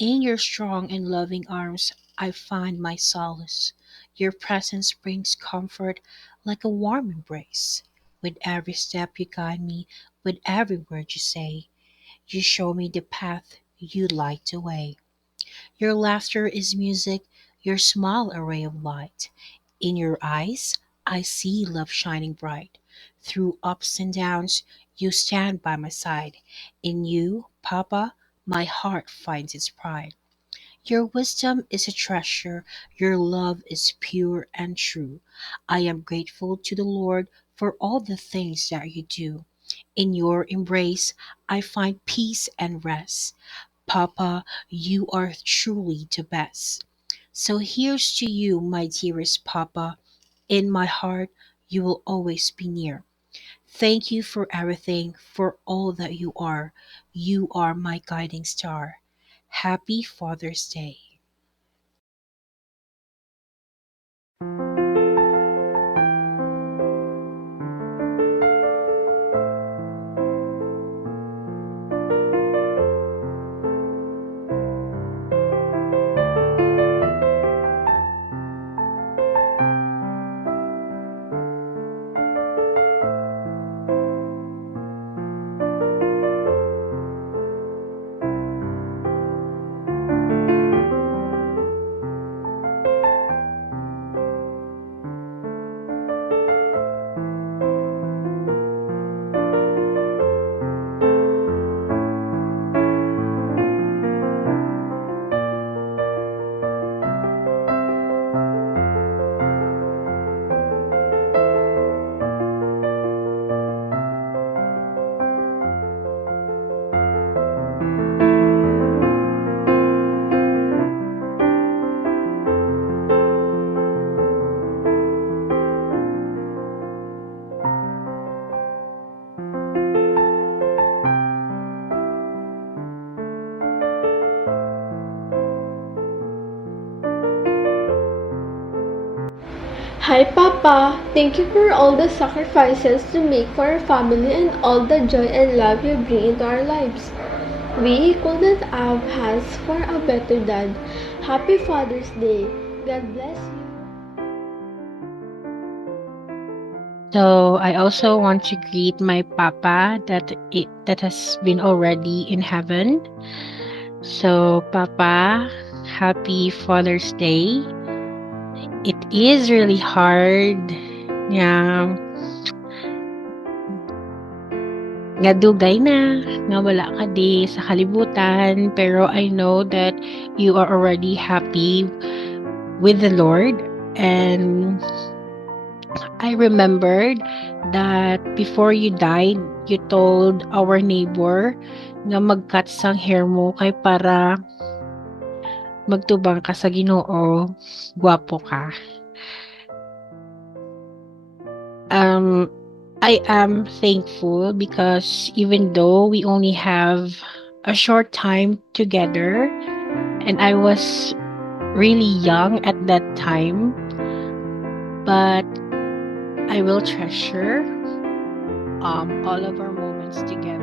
In your strong and loving arms, I find my solace. Your presence brings comfort like a warm embrace. With every step you guide me, with every word you say, you show me the path you light the way. Your laughter is music, your smile a ray of light. In your eyes, I see love shining bright. Through ups and downs, you stand by my side. In you, Papa, my heart finds its pride. Your wisdom is a treasure, your love is pure and true. I am grateful to the Lord for all the things that you do. In your embrace, I find peace and rest. Papa, you are truly the best. So here's to you, my dearest Papa. In my heart, you will always be near. Thank you for everything, for all that you are. You are my guiding star. Happy Father's Day. Hi, Papa. Thank you for all the sacrifices you make for our family and all the joy and love you bring into our lives. We couldn't have asked for a better dad. Happy Father's Day. God bless you. So I also want to greet my papa that has been already in heaven. So Papa, happy Father's Day. It is really hard. Yeah, nga dugay na nga wala ka di sa kalibutan, pero I know that you are already happy with the Lord. And I remembered that before you died, you told our neighbor nga mag-cut sang hair mo kay para magtubang ka sa Ginoo, gwapo ka. Um, I am thankful because even though we only have a short time together and I was really young at that time, but I will treasure all of our moments together.